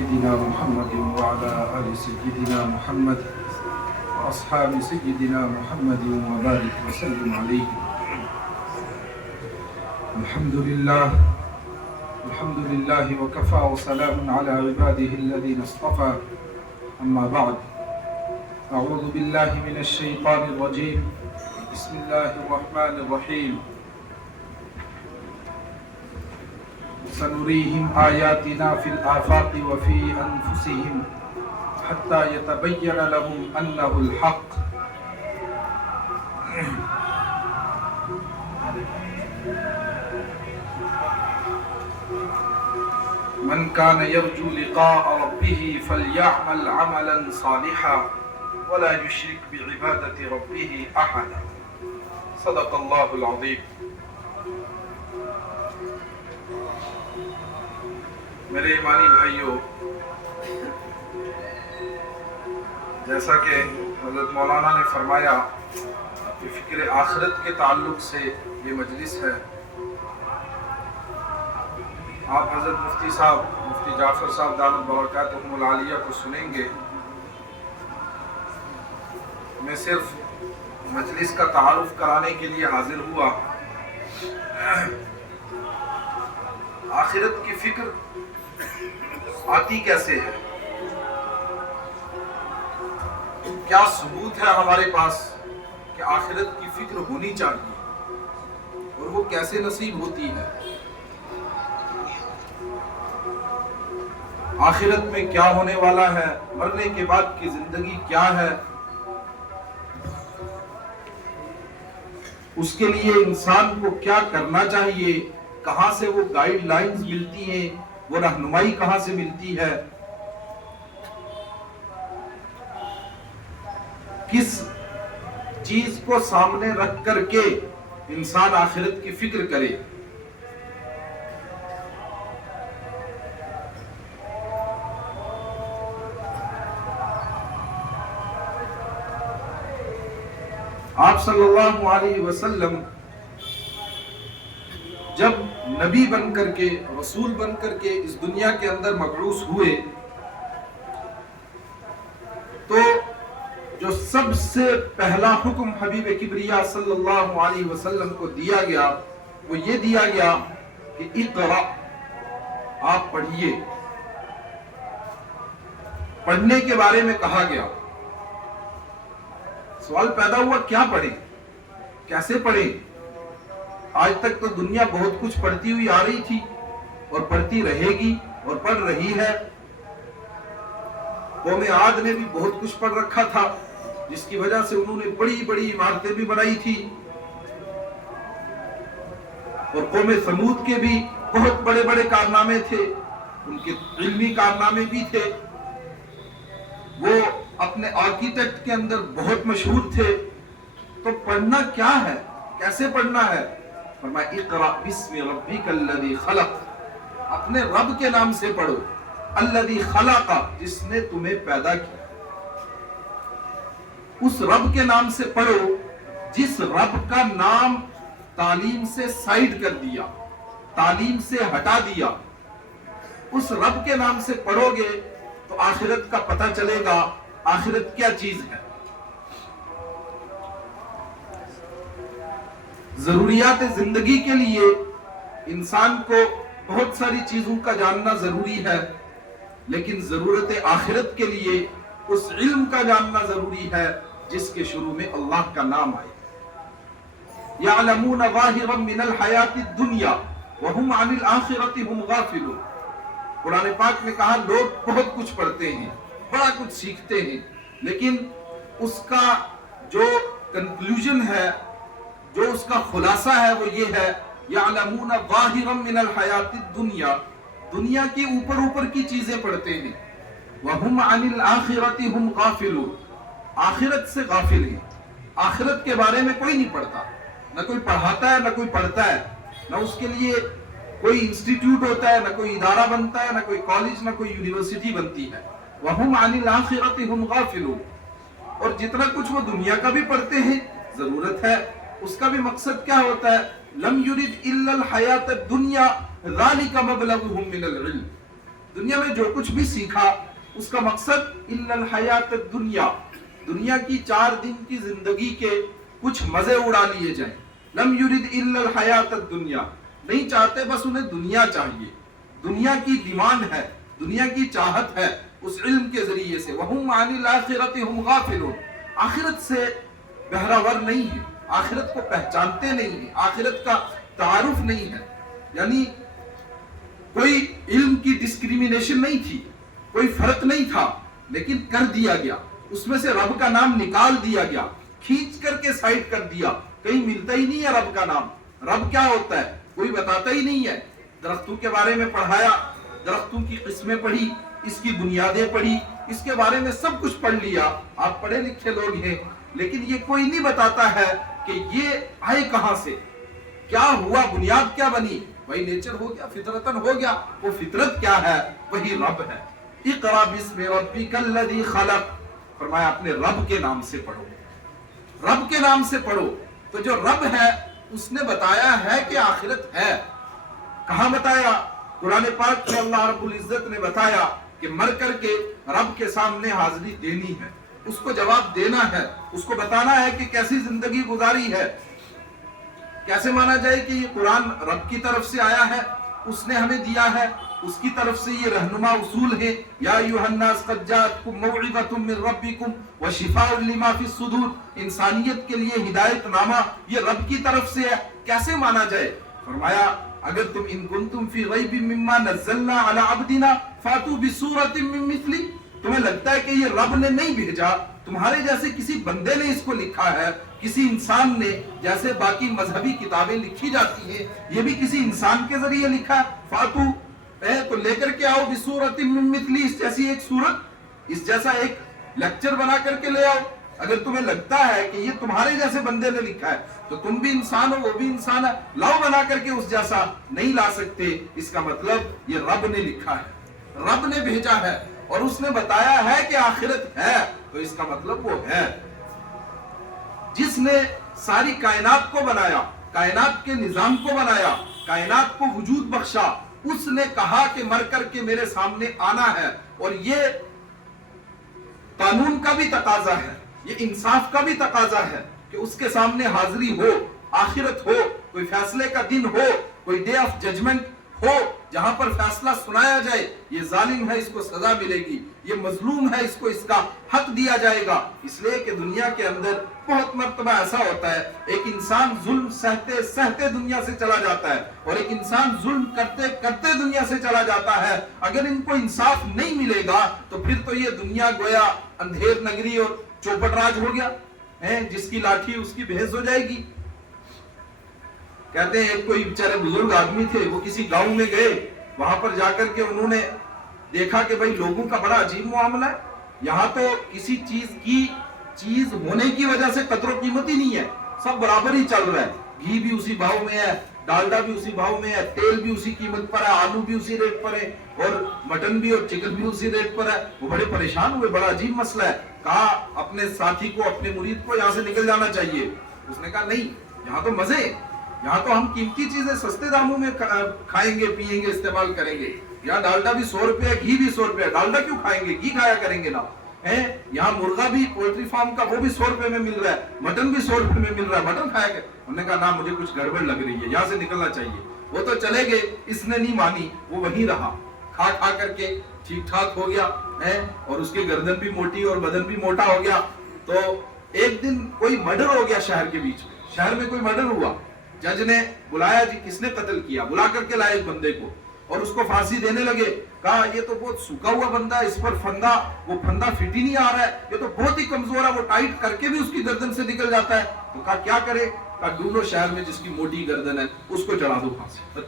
سيدنا محمد وعلى آل سيدنا محمد وأصحاب سيدنا محمد وبارك وسلم عليه. الحمد لله وكفى وسلام على عباده الذين اصطفى. أما بعد، أعوذ بالله من الشيطان الرجيم. بسم الله الرحمن الرحيم. سنريهم آياتنا في الآفاق وفي أنفسهم حتى يتبين لهم أنه الحق. من كان يرجو لقاء ربه فليعمل عملا صالحا ولا يشرك بعبادة ربه أحدا. صدق الله العظيم. میرے ایمانی بھائیوں، جیسا کہ حضرت مولانا نے فرمایا کہ فکر آخرت کے تعلق سے یہ مجلس ہے. آپ حضرت مفتی جعفر صاحب دامت برکاتہم العالیہ کو سنیں گے. میں صرف مجلس کا تعارف کرانے کے لیے حاضر ہوا. آخرت کی فکر آتی کیسے ہے؟ کیا ثبوت ہے ہمارے پاس کہ آخرت کی فکر ہونی چاہیے، اور وہ کیسے نصیب ہوتی ہے؟ آخرت میں کیا ہونے والا ہے؟ مرنے کے بعد کی زندگی کیا ہے؟ اس کے لیے انسان کو کیا کرنا چاہیے؟ کہاں سے وہ گائیڈ لائنز ملتی ہیں، وہ رہنمائی کہاں سے ملتی ہے؟ کس چیز کو سامنے رکھ کر کے انسان آخرت کی فکر کرے؟ آپ صلی اللہ علیہ وسلم جب نبی بن کر کے، رسول بن کر کے اس دنیا کے اندر مبعوث ہوئے، تو جو سب سے پہلا حکم حبیب کبریا صلی اللہ علیہ وسلم کو دیا گیا وہ یہ دیا گیا کہ اقرأ، آپ پڑھیے. پڑھنے کے بارے میں کہا گیا. سوال پیدا ہوا، کیا پڑھیں، کیسے پڑھیں؟ آج تک تو دنیا بہت کچھ پڑھتی ہوئی آ رہی تھی اور پڑھتی رہے گی اور پڑھ رہی ہے. قوم عاد نے بھی بہت کچھ پڑھ رکھا تھا، جس کی وجہ سے انہوں نے بڑی بڑی عمارتیں بھی بنائی تھی، اور قوم ثمود کے بھی بہت بڑے بڑے کارنامے تھے، ان کے علمی کارنامے بھی تھے. وہ اپنے آرکیٹیکٹ کے اندر بہت مشہور تھے. تو پڑھنا کیا ہے، کیسے پڑھنا ہے؟ فرمایا اقرأ بسم ربک الذی خلق، اپنے رب کے نام سے پڑھو. الذی خلق، جس نے تمہیں پیدا کیا. اس رب کے نام سے پڑھو جس رب کا نام تعلیم سے سائیڈ کر دیا، تعلیم سے ہٹا دیا. اس رب کے نام سے پڑھو گے تو آخرت کا پتہ چلے گا آخرت کیا چیز ہے. ضروریات زندگی کے لیے انسان کو بہت ساری چیزوں کا جاننا ضروری ہے، لیکن ضرورت آخرت کے لیے اس علم کا جاننا ضروری ہے جس کے شروع میں اللہ کا نام آئے. یعلمون ظاہرا من الحیات الدنیا وہم عن الآخرۃ هم غافلون. قرآن پاک میں کہا لوگ بہت کچھ پڑھتے ہیں، بڑا کچھ سیکھتے ہیں، لیکن اس کا جو کنکلوژن ہے، جو اس کا خلاصہ ہے، وہ یہ ہے یعلمون ظاہرا من الحیات الدنیا، دنیا کی اوپر کی چیزیں پڑھتے ہیں. وہم عن الآخرۃ هم غافلون، آخرت سے غافل ہیں. آخرت کے بارے میں کوئی نہیں پڑھتا، نہ کوئی پڑھاتا ہے نہ کوئی پڑھتا ہے، نہ اس کے لیے کوئی انسٹیٹیوٹ ہوتا ہے، نہ کوئی ادارہ بنتا ہے، نہ کوئی کالج، نہ کوئی یونیورسٹی بنتی ہے. وہم عن الآخرۃ هم غافلون. اور جتنا کچھ وہ دنیا کا بھی پڑھتے ہیں ضرورت ہے، اس کا بھی مقصد کیا ہوتا ہے؟ لم یرد الا الحیات الدنیا ذالک مبلغهم من العلم. دنیا میں جو کچھ بھی سیکھا اس کا مقصد الا الحیات الدنیا، دنیا کی 4 دن کی زندگی کے کچھ مزے اڑا لیے جائیں. لم یرد الا الحیات الدنیا، نہیں چاہتے بس انہیں دنیا چاہیے، دنیا کی ڈیمانڈ ہے، دنیا کی چاہت ہے اس علم کے ذریعے سے. وہم عن الآخرۃ ہم غافلون، آخرت سے بہراور نہیں ہے، آخرت کو پہچانتے نہیں ہیں، آخرت کا تعارف نہیں ہے. یعنی کوئی علم کی ڈسکریمنیشن نہیں تھی، کوئی فرق نہیں تھا، لیکن کر دیا گیا، اس میں سے رب کا نام نکال دیا گیا، کھینچ کر کے سائڈ کر دیا. کہیں ملتا ہی نہیں ہے رب کا نام. رب کیا ہوتا ہے کوئی بتاتا ہی نہیں ہے. درختوں کے بارے میں پڑھایا، درختوں کی قسمیں پڑھی، اس کی بنیادیں پڑھی، اس کے بارے میں سب کچھ پڑھ لیا. آپ پڑھے لکھے لوگ ہیں، لیکن یہ کوئی نہیں بتاتا ہے کہ یہ آئے کہاں سے، کیا ہوا، بنیاد کیا بنی. وہی نیچر ہو گیا، فطرتن ہو گیا. وہ فطرت کیا ہے؟ وہی رب ہے. اقرا بسم ربک الذی خلق، فرمایا اپنے رب کے نام سے پڑھو، رب کے نام سے پڑھو. تو جو رب ہے اس نے بتایا ہے کہ آخرت ہے. کہاں بتایا؟ قرآن پاک میں اللہ رب العزت نے بتایا کہ مر کر کے رب کے سامنے حاضری دینی ہے، اس کو جواب دینا ہے، اس کو بتانا ہے کہ کیسی زندگی گزاری ہے. کیسے مانا جائے کہ یہ قرآن رب کی طرف سے آیا ہے، اس نے ہمیں دیا ہے، اس کی طرف سے یہ رہنما اصول ہے. یا ایھا الناس قد جاءتکم موعظۃ من ربکم وشفاء لما فی الصدور، انسانیت کے لیے ہدایت نامہ یہ رب کی طرف سے ہے. کیسے مانا جائے؟ فرمایا اگر تم ان کنتم فی ریب مما نزلنا علی عبدنا فاتوا بسورۃ من مثلہ، تمہیں لگتا ہے کہ یہ رب نے نہیں بھیجا، تمہارے جیسے کسی بندے نے اس کو لکھا ہے، کسی انسان نے، جیسے باقی مذہبی کتابیں لکھی جاتی ہیں یہ بھی کسی انسان کے ذریعے لکھا ہے. فاتو تو لے کر کے آؤ بسورۃ من مثلہ، اس جیسی ایک سورت، اس جیسا ایک لیکچر بنا کر کے لے آؤ. اگر تمہیں لگتا ہے کہ یہ تمہارے جیسے بندے نے لکھا ہے تو تم بھی انسان ہو، وہ بھی انسان ہے، لاؤ بنا کر کے اس جیسا. نہیں لا سکتے، اس کا مطلب یہ رب نے لکھا ہے، رب نے بھیجا ہے، اور اس نے بتایا ہے کہ آخرت ہے، تو اس کا مطلب وہ ہے. جس نے ساری کائنات کو بنایا، کائنات کے نظام کو بنایا، کائنات کو وجود بخشا، اس نے کہا کہ مر کر کے میرے سامنے آنا ہے. اور یہ قانون کا بھی تقاضا ہے، یہ انصاف کا بھی تقاضا ہے کہ اس کے سامنے حاضری ہو، آخرت ہو، کوئی فیصلے کا دن ہو، کوئی ڈے آف ججمنٹ ہو جہاں پر فیصلہ سنایا جائے. یہ ظالم ہے، اس کو سزا ملے گی، یہ مظلوم ہے، اس کو اس کا حق دیا جائے گا. اس لیے کہ دنیا کے اندر بہت مرتبہ ایسا ہوتا ہے ایک انسان ظلم سہتے سہتے دنیا سے چلا جاتا ہے، اور ایک انسان ظلم کرتے کرتے دنیا سے چلا جاتا ہے. اگر ان کو انصاف نہیں ملے گا تو پھر تو یہ دنیا گویا اندھیر نگری اور چوپٹ راج ہو گیا ہے، جس کی لاٹھی اس کی بھینس ہو جائے گی. کہتے ہیں ایک کوئی بیچارے بزرگ آدمی تھے، وہ کسی گاؤں میں گئے، وہاں پر جا کر کے انہوں نے دیکھا کہ بھائی لوگوں کا بڑا عجیب معاملہ ہے، یہاں تو کسی چیز ہونے کی وجہ سے قدر و قیمت ہی نہیں ہے، سب برابر ہی چل رہا ہے. گھی بھی اسی بھاؤ میں ہے، ڈالڈا بھی اسی بھاؤ میں ہے، تیل بھی اسی قیمت پر ہے، آلو بھی اسی ریٹ پر ہے، اور مٹن بھی اور چکن بھی اسی ریٹ پر ہے. وہ بڑے پریشان ہوئے، بڑا عجیب مسئلہ ہے. کہا اپنے ساتھی کو، اپنے مرید کو یہاں سے نکل جانا چاہیے. اس نے کہا نہیں، یہاں تو مزے، یہاں تو ہم قیمتی چیزیں سستے داموں میں کھائیں گے، پیئیں گے، استعمال کریں گے. یہاں ڈالڈا بھی 100 روپے ہے، گھی بھی 100 روپے ہے. ڈالڈا کیوں کھائیں گے، گھی کھایا کریں گے نا. یہاں مرغا بھی پولٹری فارم کا وہ بھی 100 روپے میں مل رہا ہے، مٹن بھی 100 روپے میں مل رہا ہے، مٹن کھایا کریں. انہوں نے کہا نا مجھے کچھ گڑبڑ لگ رہی ہے، یہاں سے نکلنا چاہیے. وہ تو چلے گئے، اس نے نہیں مانی، وہ وہیں رہا، کھا کھا کر کے ٹھیک ٹھاک ہو گیا ہے، اور اس کی گردن بھی موٹی اور بدن بھی موٹا ہو گیا. تو ایک دن کوئی مرڈر ہو گیا شہر کے بیچ میں، شہر میں کوئی مرڈر ہوا. جج نے بلایا، جی کس نے قتل کیا، بلا کر کے لائے ایک بندے کو، اور اس کو پھانسی دینے لگے. کہا یہ تو بہت سوکھا ہوا بندہ ہے، اس پر وہ پھندا فٹ ہی نہیں آ رہا ہے، یہ تو بہت ہی کمزور ہے، وہ ٹائٹ کر کے بھی اس کی گردن سے نکل جاتا ہے. تو کہا کیا کرے؟ کہا ڈھونڈو شہر میں جس کی موٹی گردن ہے، اس کو چڑھا دو پھانسی پر.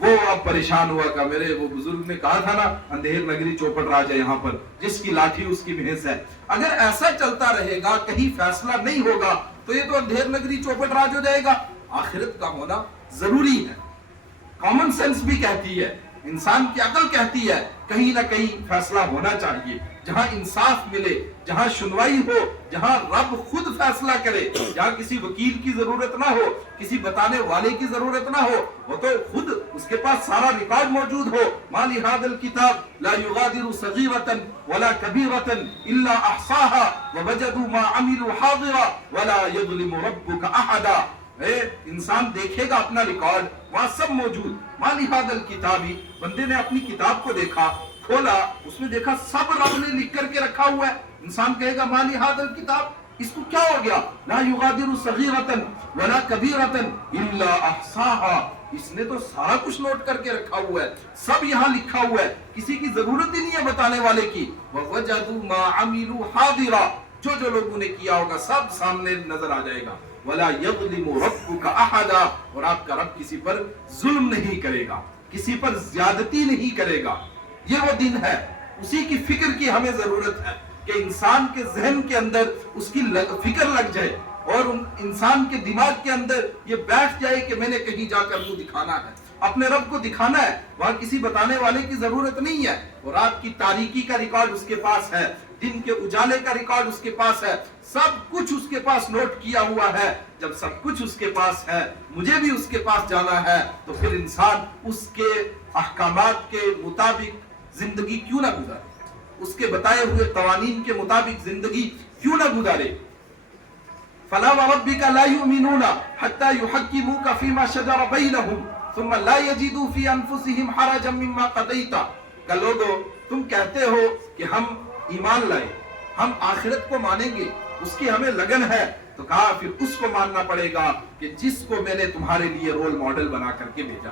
وہ اب پریشان ہوا کہ میرے وہ بزرگ نے کہا تھا نا اندھیر نگری چوپٹ راج ہے، یہاں پر جس کی لاٹھی اس کی بھینس ہے. اگر ایسا چلتا رہے گا، کہیں فیصلہ نہیں ہوگا، تو یہ تو اندھیر نگری چوپٹ راج ہو جائے گا. آخرت کا ہونا ضروری ہے. کامن سینس بھی کہتی ہے، انسان کی عقل کہتی ہے کہیں نہ کہیں فیصلہ ہونا چاہیے، جہاں انصاف ملے، جہاں سنوائی ہو، جہاں رب خود فیصلہ کرے، جہاں کسی وکیل کی ضرورت نہ ہو، کسی بتانے والے کی ضرورت نہ ہو، وہ تو خود اس کے پاس سارا ریکارڈ موجود ہو۔ ما لہذا الکتاب لا یغادر صغیرۃ ولا کبیرۃ الا احصاها ووجدوا ما عملوا حاضرا ولا یظلم ربک احدا۔ انسان دیکھے گا اپنا ریکارڈ، وہاں سب موجود۔ ما لہذا الکتابی، بندے نے اپنی کتاب کو دیکھا، کھولا، اس میں دیکھا سب رب نے لکھ کر کے رکھا ہوا ہے۔ انسان کہے گا ما لہذا الکتاب، اس کو کیا ہو گیا؟ لا یغادر صغیرۃ ولا کبیرۃ الا احصاها، اس نے تو سارا کچھ نوٹ کر کے رکھا ہوا ہے، سب یہاں لکھا ہوا ہے، کسی کی ضرورت ہی نہیں ہے بتانے والے کی۔ ووجدوا ما عملوا حاضرا، جو جو لوگوں نے کیا ہوگا سب سامنے نظر آ جائے گا۔ ولا یظلم ربک احدا، اور آپ کا رب کسی پر ظلم نہیں کرے گا، کسی پر زیادتی نہیں کرے گا۔ یہ وہ دن ہے، اسی کی فکر کی ہمیں ضرورت ہے کہ انسان کے ذہن کے اندر اس کی فکر لگ جائے، اور انسان کے دماغ کے اندر یہ بیٹھ جائے کہ میں نے کہیں جا کر منہ دکھانا ہے، اپنے رب کو دکھانا ہے، وہاں کسی بتانے والے کی ضرورت نہیں ہے۔ اور رات کی تاریکی کا ریکارڈ اس کے پاس ہے، دن کے اجالے کا ریکارڈ اس کے پاس ہے، سب کچھ اس کے پاس نوٹ کیا ہوا ہے۔ جب سب کچھ اس کے پاس ہے، مجھے بھی اس کے پاس جانا ہے، تو پھر انسان اس کے احکامات کے مطابق زندگی کیوں نہ گزارے، اس کے بتائے ہوئے قوانین کے مطابق زندگی کیوں نہ گزارے۔ فلا وربک لا یؤمنون حتی یحکموک فیما شجر بینہم ثم لا یجدوا فی انفسہم حرجا مما قضیت۔ کہ لوگو تم کہتے ہو کہ ہم ایمان لائے، ہم آخرت کو مانیں گے، اس کی ہمیں لگن ہے، تو کہا پھر اس کو ماننا پڑے گا کہ جس کو میں نے تمہارے لیے رول ماڈل بنا کر کے بھیجا،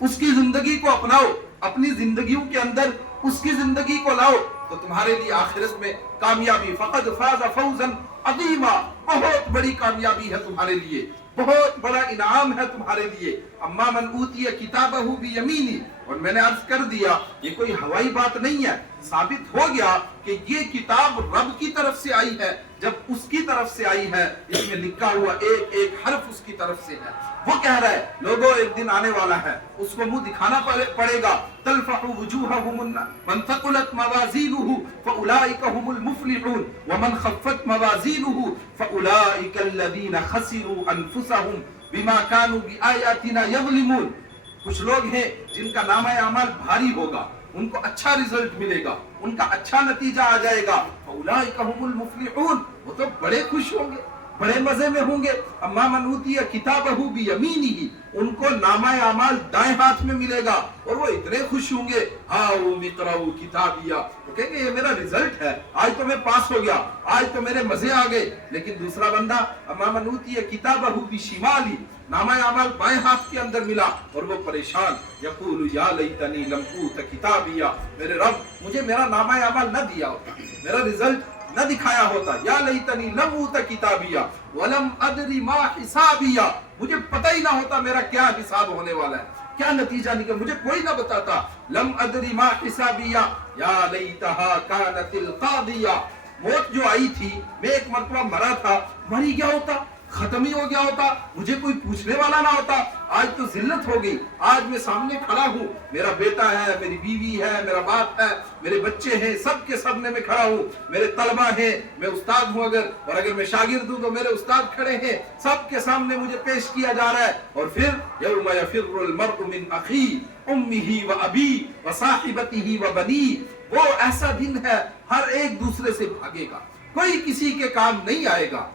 اس کی زندگی کو اپناؤ، اپنی زندگیوں کے اندر اس کی زندگی کو لاؤ، تو تمہارے لیے آخرت میں کامیابی، فقد فاز فوزا عظیما، بہت بڑی کامیابی ہے تمہارے لیے، بہت بڑا انعام ہے تمہارے لیے۔ اما من اوتی کتابہ بیمینی، اور میں نے عرض کر دیا یہ کوئی ہوائی بات نہیں ہے، ثابت ہو گیا کہ یہ کتاب رب کی طرف سے آئی ہے۔ جب اس کی طرف سے آئی ہے، اس میں لکھا ہوا ایک ایک حرف اس کی طرف سے ہے۔ وہ کہہ رہا ہے لوگوں ایک دن آنے والا ہے، اس کو منہ دکھانا پڑے گا۔ تلفح وجوہہم من ثقلت موازینہ فاولئک هم المفلحون ومن خفت موازینہ فاولئک الذین خسروا انفسهم بما كانوا بآیاتنا یظلمون۔ کچھ لوگ ہیں جن کا نامہ اعمال بھاری ہوگا، ان کو اچھا رزلٹ ملے گا، ان کا اچھا نتیجہ آ جائے گا۔ فاولئک هم المفلحون، وہ تو بڑے خوش ہوں گے، بڑے مزے میں ہوں گے۔ اما من اوتی کتابہ بیمینہ، ان کو نامہ اعمال دائیں ہاتھ میں ملے گا، اور وہ اتنے خوش ہوں گے، ہاؤ اقرؤ کتابیہ، وہ کہیں گے یہ میرا رزلٹ ہے، آج تو میں پاس ہو گیا، آج تو میرے مزے آ گئے۔ لیکن دوسرا بندہ اما من اوتی کتابہ بشمالہ، نامہ اعمال بائیں ہاتھ کے اندر ملا، اور وہ پریشان، یقول یا لیتنی لم اوت کتابیہ، میرے رب مجھے میرا نامہ اعمال نہ دیا ہوتا، میرا رزلٹ نہ دکھایا ہوتا، یا لیتنی لم اوت کتابیہ ولم ادری ما حسابیہ، مجھے پتہ ہی نہ ہوتا میرا کیا حساب ہونے والا ہے، کیا نتیجہ نکل، مجھے کوئی نہ بتاتا۔ لم ادری ما حسابیہ یا لیتہا کانت القاضیہ، موت جو آئی تھی، میں ایک مرتبہ مرا تھا، مر ہی گیا ہوتا، ختم ہی ہو گیا ہوتا، مجھے کوئی پوچھنے والا نہ ہوتا۔ آج تو ذلت ہو گئی، آج میں سامنے کھڑا ہوں، میرا بیٹا ہے، میری بیوی ہے، میرا باپ ہے، میرے بچے ہیں، سب کے سامنے میں کھڑا ہوں، میرے طلبہ ہیں، میں استاد ہوں اور اگر میں شاگرد ہوں تو میرے استاد کھڑے ہیں، سب کے سامنے مجھے پیش کیا جا رہا ہے۔ اور پھر یوم یفر المرء من اخیہ امہ و ابیہ و صاحبتہ و بنیہ، وہ ایسا دن ہے ہر ایک دوسرے سے بھاگے گا، کوئی کسی کے کام نہیں آئے گا،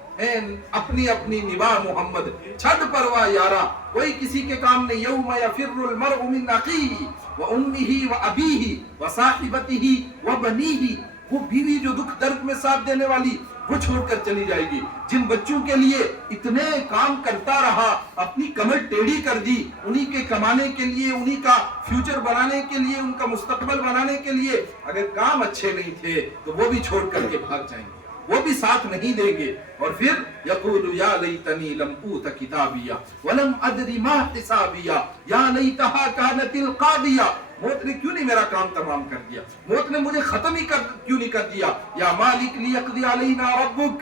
اپنی اپنی نباہ محمد، چھڈ پرواہ یارا، کوئی کسی کے کام نہیں۔ یوم یفر المرء من اخیہ و امہ و ابیہ و صاحبتہ و بنیہ، وہ بیوی جو دکھ درد میں ساتھ دینے والی وہ چھوڑ کر چلی جائے گی، جن بچوں کے لیے اتنے کام کرتا رہا، اپنی کمر ٹیڑھی کر دی، انہی کے کمانے کے لیے، انہی کا فیوچر بنانے کے لیے، ان کا مستقبل بنانے کے لیے، اگر کام اچھے نہیں تھے تو وہ بھی چھوڑ کر کے بھاگ جائیں گے، وہ بھی ساتھ نہیں دیں گے۔ اور پھر یقول یا لیتنی لم اوت کتابیہ ولم ادری ما حسابیہ یا لیتہا کانت القاضیہ، موت نے کیوں نہیں میرا کام تمام کر دیا، موت نے مجھے ختم ہی کیوں نہیں کر دیا۔ یا مالک لیقضی علینا ربک،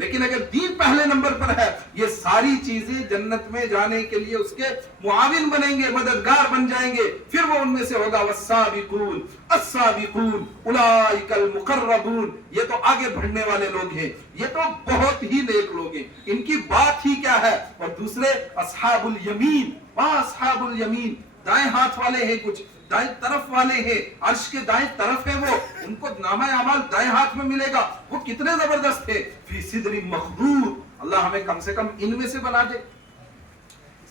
لیکن اگر دین پہلے نمبر پر ہے یہ ساری چیزیں جنت میں جانے کے لیے اس کے معاون بنیں گے, مددگار بن جائیں گے. پھر وہ ان میں سے ہوگا والسابقون السابقون اولئک المقربون, یہ تو آگے بڑھنے والے لوگ ہیں, یہ تو بہت ہی نیک لوگ ہیں, ان کی بات ہی کیا ہے. اور دوسرے اصحاب الیمین, اصحاب الیمین دائیں ہاتھ والے ہیں, کچھ دائیں طرف والے ہیں, عرش کے دائیں طرف ہے وہ, ان کو نامہ اعمال دائیں ہاتھ میں ملے گا. وہ کتنے زبردست ہے. فی صدر مخضود, اللہ ہمیں کم سے کم ان میں سے بنا دے.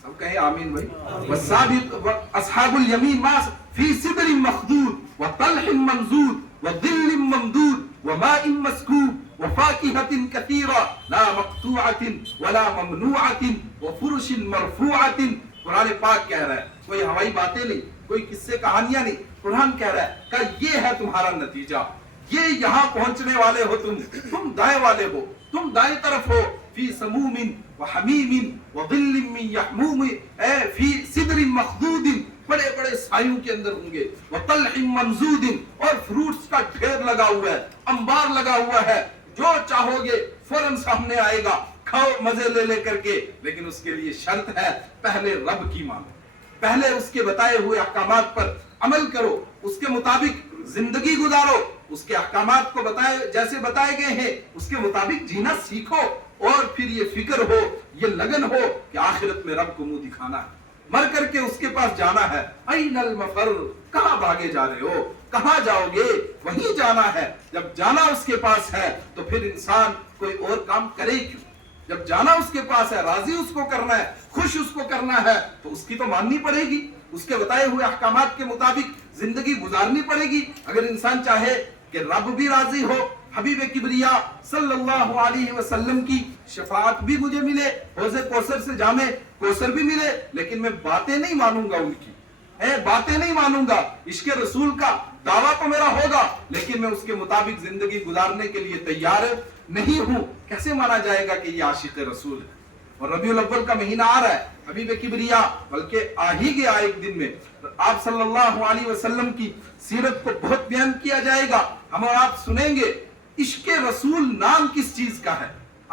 سب کہیں آمین بھائی. والسابق اصحاب الیمین ما فی صدر مخضود وطلح منضود وظل ممدود وماء مسکوب وفاکہۃ کثیرہ لا مقطوعۃ ولا ممنوعۃ وفرش مرفوعۃ. قرآن پاک کہہ رہا ہے, کوئی ہوائی باتیں نہیں, کوئی قصے کہانیاں نہیں. قرآن کہہ رہا ہے کہ یہ ہے تمہارا نتیجہ, یہ یہاں پہنچنے والے ہو تم دائیں والے ہو, تم دائیں طرف ہو. فی سموم وحمیم وظل من یحموم, فی صدر مخضود, بڑے بڑے سایوں کے اندر ہوں گے. وطلح منضود, اور فروٹس کا ڈھیر لگا ہوا ہے, انبار لگا ہوا ہے, جو چاہو گے فوراً سامنے آئے گا, کھاؤ مزے لے لے کر کے. لیکن اس کے لیے شرط ہے, پہلے رب کی مانو, پہلے اس کے بتائے ہوئے احکامات پر عمل کرو, اس کے مطابق زندگی گزارو, اس کے احکامات کو جیسے بتائے گئے ہیں اس کے مطابق جینا سیکھو. اور پھر یہ فکر ہو, یہ لگن ہو کہ آخرت میں رب کو منہ دکھانا ہے, مر کر کے اس کے پاس جانا ہے. این المفر, کہاں بھاگے جا رہے ہو, کہاں جاؤ گے, وہیں جانا ہے. جب جانا اس کے پاس ہے تو پھر انسان کوئی اور کام کرے کیوں. جب جانا اس کے پاس ہے, راضی اس کو کرنا ہے, خوش اس کو کرنا ہے, تو اس کی تو ماننی پڑے گی, اس کے بتائے ہوئے احکامات کے مطابق زندگی گزارنی پڑے گی. اگر انسان چاہے کہ رب بھی راضی ہو, حبیب کبریا صلی اللہ علیہ وسلم کی شفاعت بھی مجھے ملے, حوض کوثر سے جامع کوثر بھی ملے, لیکن میں باتیں نہیں مانوں گا, ان کی باتیں نہیں مانوں گا, عشق رسول کا دعویٰ تو میرا ہوگا, لیکن میں اس کے مطابق زندگی گزارنے کے لیے تیار نہیں ہوں, کیسے مانا جائے گا کہ یہ عاشق رسول ہے. اور ربیع الاول کا مہینہ آ رہا ہے, حبیب کبریا بلکہ آ ہی گیا ایک دن میں, آپ صلی اللہ علیہ وسلم کی سیرت کو بہت بیان کیا جائے گا, ہم اور آپ سنیں گے. عشق رسول نام کس چیز کا ہے,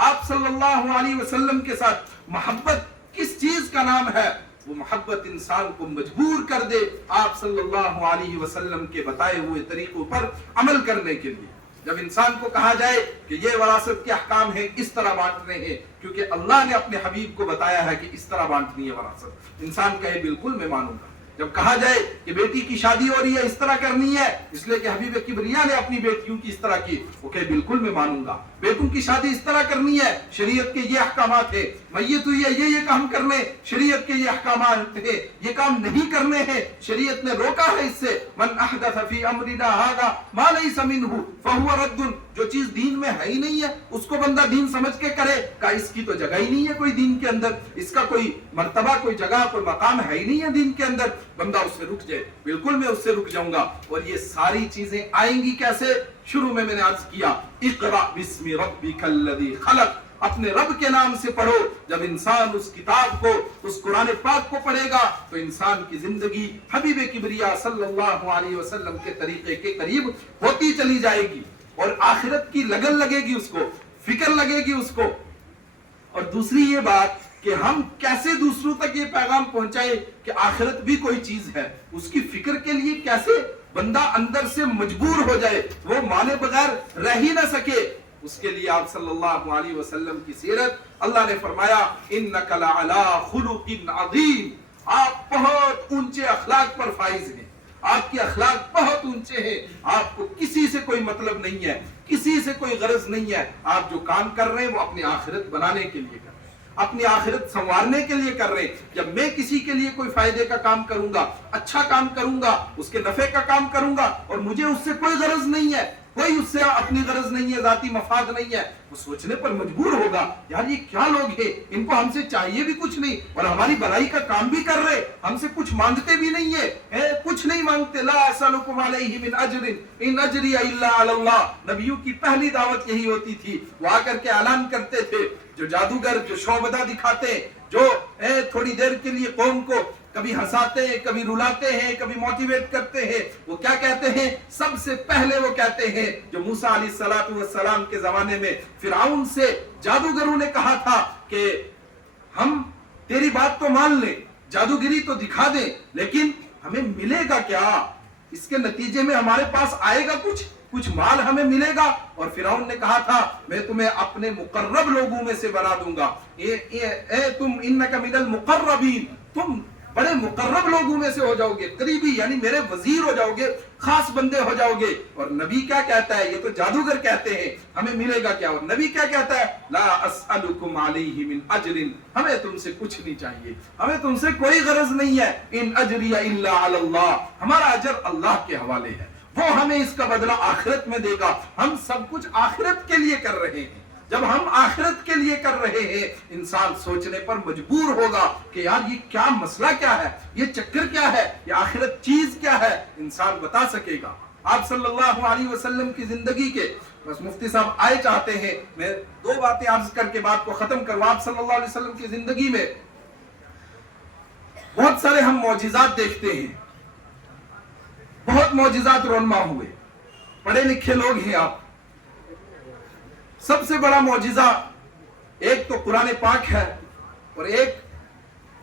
آپ صلی اللہ علیہ وسلم کے ساتھ محبت کس چیز کا نام ہے. وہ محبت انسان کو مجبور کر دے آپ صلی اللہ علیہ وسلم کے بتائے ہوئے طریقوں پر عمل کرنے کے لیے. جب انسان کو کہا جائے کہ یہ وراثت کے احکام ہیں, اس طرح بانٹنے ہیں, کیونکہ اللہ نے اپنے حبیب کو بتایا ہے کہ اس طرح بانٹنی ہے وراثت, انسان کہے بالکل میں مانوں گا. جب کہا جائے کہ بیٹی کی شادی ہو رہی ہے, اس طرح کرنی ہے اس لیے کہ حبیب کبریا نے اپنی بیٹیوں کی اس طرح کی, وہ کہے بالکل میں مانوں گا. بیٹوں کی شادی اس طرح کرنی ہے, شریعت کے یہ احکامات ہیں. میت ہوئی ہے, یہ کام کرنے, شریعت کے یہ احکامات ہیں, یہ کام نہیں کرنے ہیں, شریعت نے روکا ہے اس سے. من احدث فی امرنا ھذا ما لیس منہ فہو رد, جو چیز دین میں ہے ہی نہیں ہے اس کو بندہ دین سمجھ کے کرے, کہ اس کی تو جگہ ہی نہیں ہے کوئی دین کے اندر, اس کا کوئی مرتبہ, کوئی جگہ, کوئی مقام ہے ہی نہیں ہے دین کے اندر, بندہ اس سے رک جائے. بالکل میں اس سے رک جاؤں گا. اور یہ ساری چیزیں آئیں گی کیسے؟ شروع میں نے عرض کیا, اقرأ بسم ربک الذی خلق, اپنے رب کے نام سے پڑھو. جب انسان اس کتاب کو, اس قرآن پاک کو پڑھے گا تو انسان کی زندگی حبیب کبریا صلی اللہ علیہ وسلم کے طریقے کے قریب ہوتی چلی جائے گی, اور آخرت کی لگن لگے گی اس کو, فکر لگے گی اس کو. اور دوسری یہ بات کہ ہم کیسے دوسروں تک یہ پیغام پہنچائیں کہ آخرت بھی کوئی چیز ہے, اس کی فکر کے لیے کیسے بندہ اندر سے مجبور ہو جائے, وہ مانے بغیر رہ ہی نہ سکے. اس کے لیے آپ صلی اللہ علیہ وسلم کی سیرت, اللہ نے فرمایا انک لعلی خلق عظیم, آپ بہت اونچے اخلاق پر فائز ہیں, آپ کے اخلاق بہت اونچے ہیں, آپ کو کسی سے کوئی مطلب نہیں ہے, کسی سے کوئی غرض نہیں ہے. آپ جو کام کر رہے ہیں وہ اپنی آخرت بنانے کے لیے کر رہے ہیں, اپنی آخرت سنوارنے کے لیے کر رہے ہیں. جب میں کسی کے لیے کوئی فائدے کا کام کروں گا, اچھا کام کروں گا, اس کے نفع کا کام کروں گا, اور مجھے اس سے کوئی غرض نہیں ہے, کوئی اس سے اپنی غرض نہیں ہے, ذاتی مفاد نہیں ہے, وہ سوچنے پر مجبور ہوگا یار یہ کیا لوگ ہیں, ان کو ہم سے چاہیے بھی کچھ نہیں اور ہماری بھلائی کا کام بھی کر رہے, ہم سے کچھ مانگتے بھی نہیں ہے, کچھ نہیں مانگتے. لا اسألکم علیہ من اجر ان اجری الا علی اللہ. نبیوں کی پہلی دعوت یہی ہوتی تھی, وہ آ کر کے اعلان کرتے تھے, جو جادوگر, جو شعبدہ دکھاتے, جو تھوڑی دیر کے لیے قوم کو کبھی ہنساتے ہیں، کبھی رلاتے ہیں، کبھی موٹیویٹ کرتے ہیں. وہ کیا کہتے ہیں؟ سب سے پہلے وہ کہتے ہیں جو موسیٰ علیہ السلام کے زمانے میں فرعون سے جادوگروں نے کہا تھا کہ ہم تیری بات تو مان لیں، جادوگری تو دکھا دیں، لیکن ہمیں ملے گا کیا؟ اس کے نتیجے میں ہمارے پاس آئے گا کچھ مال ہمیں ملے گا. اور فرعون نے کہا تھا میں تمہیں اپنے مقرب لوگوں میں سے بنا دوں گا. اے تم انک من المقربین، تم بڑے مقرب لوگوں میں سے ہو جاؤ گے، قریبی یعنی میرے وزیر ہو جاؤ گے، خاص بندے ہو جاؤ گے. اور نبی کیا کہتا ہے؟ یہ تو جادوگر کہتے ہیں ہمیں ملے گا کیا؟ اور نبی کیا کہتا ہے؟ لا اسألکم علیہ من اجر، ہمیں تم سے کچھ نہیں چاہیے، ہمیں تم سے کوئی غرض نہیں ہے. ان اجری الا علی اللہ، ہمارا اجر اللہ کے حوالے ہے، وہ ہمیں اس کا بدلہ آخرت میں دے گا. ہم سب کچھ آخرت کے لیے کر رہے ہیں. جب ہم آخرت کے لیے کر رہے ہیں انسان سوچنے پر مجبور ہوگا کہ یار یہ کیا مسئلہ کیا ہے، یہ چکر کیا ہے، یہ آخرت چیز کیا ہے، انسان بتا سکے گا. آپ صلی اللہ علیہ وسلم کی زندگی کے بس مفتی صاحب آئے چاہتے ہیں میں 2 باتیں عرض کر کے بات کو ختم کروں. آپ صلی اللہ علیہ وسلم کی زندگی میں بہت سارے ہم معجزات دیکھتے ہیں، بہت معجزات رونما ہوئے، پڑھے لکھے لوگ ہیں آپ. سب سے بڑا معجزہ ایک تو قرآن پاک ہے، اور ایک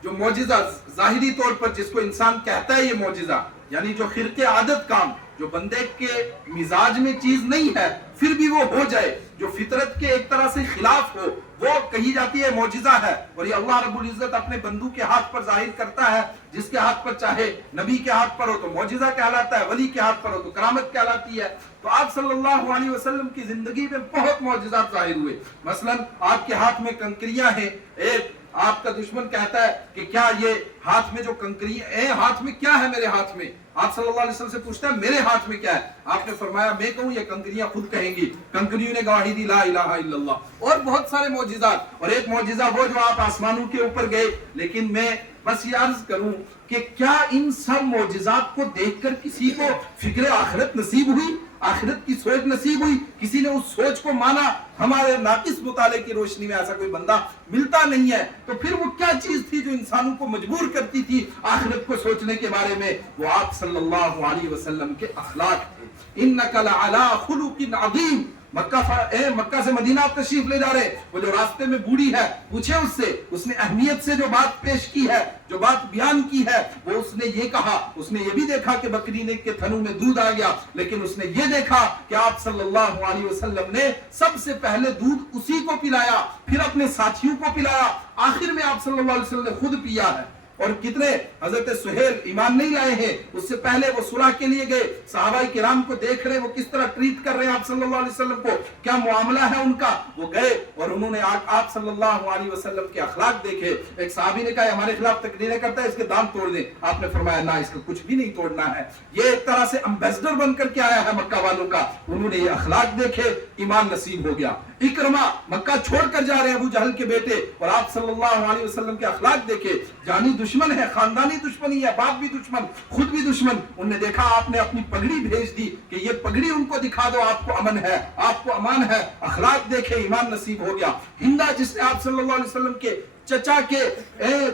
جو معجزہ ظاہری طور پر جس کو انسان کہتا ہے یہ معجزہ، یعنی جو خرق عادت کام، جو بندے کے مزاج میں چیز نہیں ہے پھر بھی وہ ہو جائے، جو فطرت کے ایک طرح سے خلاف ہو، وہ کہی جاتی ہے معجزہ ہے. اور یہ اللہ رب العزت اپنے بندوں کے ہاتھ پر ظاہر کرتا ہے، جس کے ہاتھ پر چاہے. نبی کے ہاتھ پر ہو تو معجزہ کہلاتا ہے، ولی کے ہاتھ پر ہو تو کرامت کہلاتی ہے. تو آپ صلی اللہ علیہ وسلم کی زندگی میں بہت معجزات ظاہر ہوئے. مثلا آپ کے ہاتھ میں کنکریاں ہیں، ایک آپ کا دشمن کہتا ہے کہ کیا یہ ہاتھ میں جو کنکریاں، اے ہاتھ میں کیا ہے میرے ہاتھ میں؟ آپ صلی اللہ علیہ وسلم سے پوچھتا ہے میرے ہاتھ میں کیا ہے؟ آپ نے فرمایا میں کہوں یا کنکریاں خود کہیں گی؟ کنکریوں نے گواہی دی لا الہ الا اللہ. اور بہت سارے معجزات. اور ایک معجزہ وہ جو آپ آسمانوں کے اوپر گئے. لیکن میں بس یہ عرض کروں کہ کیا ان سب معجزات کو دیکھ کر کسی کو فکر آخرت نصیب ہوئی، آخرت کی سوچ نصیب ہوئی؟ کسی نے اس سوچ کو مانا؟ ہمارے ناقص مطالعے کی روشنی میں ایسا کوئی بندہ ملتا نہیں ہے. تو پھر وہ کیا چیز تھی جو انسانوں کو مجبور کرتی تھی آخرت کو سوچنے کے بارے میں؟ وہ آپ صلی اللہ علیہ وسلم کے اخلاق تھے. انک لعلی خلق عظیم. مکہ سے مدینہ آپ تشریف لے جا رہے، وہ جو راستے میں بوڑھی ہے پوچھے اس سے، اس نے اہمیت سے جو بات پیش کی ہے، جو بات بیان کی ہے، وہ اس نے یہ کہا، اس نے یہ بھی دیکھا کہ بکری نے کے تھنوں میں دودھ آ گیا، لیکن اس نے یہ دیکھا کہ آپ صلی اللہ علیہ وسلم نے سب سے پہلے دودھ اسی کو پلایا، پھر اپنے ساتھیوں کو پلایا، آخر میں آپ صلی اللہ علیہ وسلم نے خود پیا ہے. اور کتنے حضرت سہیل ایمان نہیں لائے ہیں، اس سے پہلے وہ صلح کے لیے گئے، صحابہ کرام کو دیکھ رہے وہ کس طرح ٹریٹ کر رہے ہیں آپ صلی اللہ علیہ وسلم کو، کیا معاملہ ہے ان کا. وہ گئے اور انہوں نے آپ صلی اللہ علیہ وسلم کے اخلاق دیکھے. ایک صحابی نے کہا ہمارے خلاف تقریریں کرتا ہے، اس کے دام توڑ دیں. آپ نے فرمایا نہ، اس کا کچھ بھی نہیں توڑنا ہے، یہ ایک طرح سے امبیسڈر بن کر کے آیا ہے مکہ والوں کا. انہوں نے یہ اخلاق دیکھے، ایمان نصیب ہو گیا. اکرمہ مکہ چھوڑ کر جا رہے ہیں ابو جہل کے بیٹے، اور آپ صلی اللہ علیہ وسلم کے اخلاق دیکھے. جانی دشمن ہے، خاندانی دشمنی ہے، باپ بھی دشمن، خود بھی دشمن. انہوں نے دیکھا آپ نے اپنی پگڑی بھیج دی کہ یہ پگڑی ان کو دکھا دو، آپ کو امن ہے، آپ کو امان ہے. اخلاق دیکھے، ایمان نصیب ہو گیا. ہندا جس نے آپ صلی اللہ علیہ وسلم کے چچا کے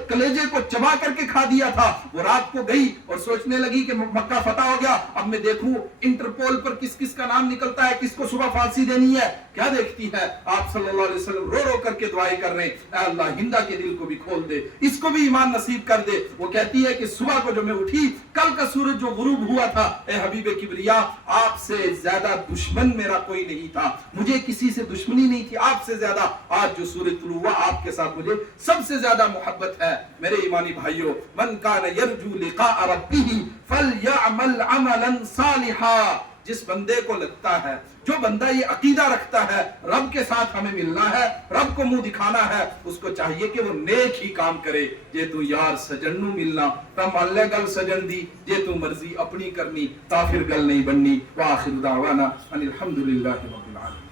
کلیجے کو چبا کر کے کھا دیا تھا، وہ رات کو گئی اور سوچنے لگی کہ مکہ فتح ہو گیا، اب میں دیکھوں انٹرپول پر کس کس کا نام نکلتا ہے، کس کو صبح پھانسی دینی ہے. کیا دیکھتی ہے؟ آپ صلی اللہ علیہ وسلم رو رو کر کے دعائیں کر رہے ہیں، اے اللہ ہندا کے دل کو بھی کھول دے، اس کو بھی ایمان نصیب کر دے. وہ کہتی ہے کہ صبح کو جو میں اٹھی، کل کا سورج جو غروب ہوا تھا، اے حبیب کبریا آپ سے زیادہ دشمن میرا کوئی نہیں تھا، مجھے کسی سے دشمنی نہیں تھی آپ سے زیادہ. آج جو سورج طلوع ہوا آپ کے ساتھ مجھے سب سے زیادہ محبت ہے. میرے ایمانی بھائیوں، من کان یرجو لقاء ربہ فلیعمل عملا صالحا. جس بندے کو لگتا ہے، جو بندہ یہ عقیدہ رکھتا ہے رب کے ساتھ ہمیں ملنا ہے، رب کو منہ دکھانا ہے، اس کو چاہیے کہ وہ نیک ہی کام کرے. جے تو یار سجن نو ملنا تم اللہ گل سجن دی، جے تو مرضی اپنی کرنی تا پھر گل نہیں بننی. وآخر دعوانا ان الحمدللہ رب العالمین.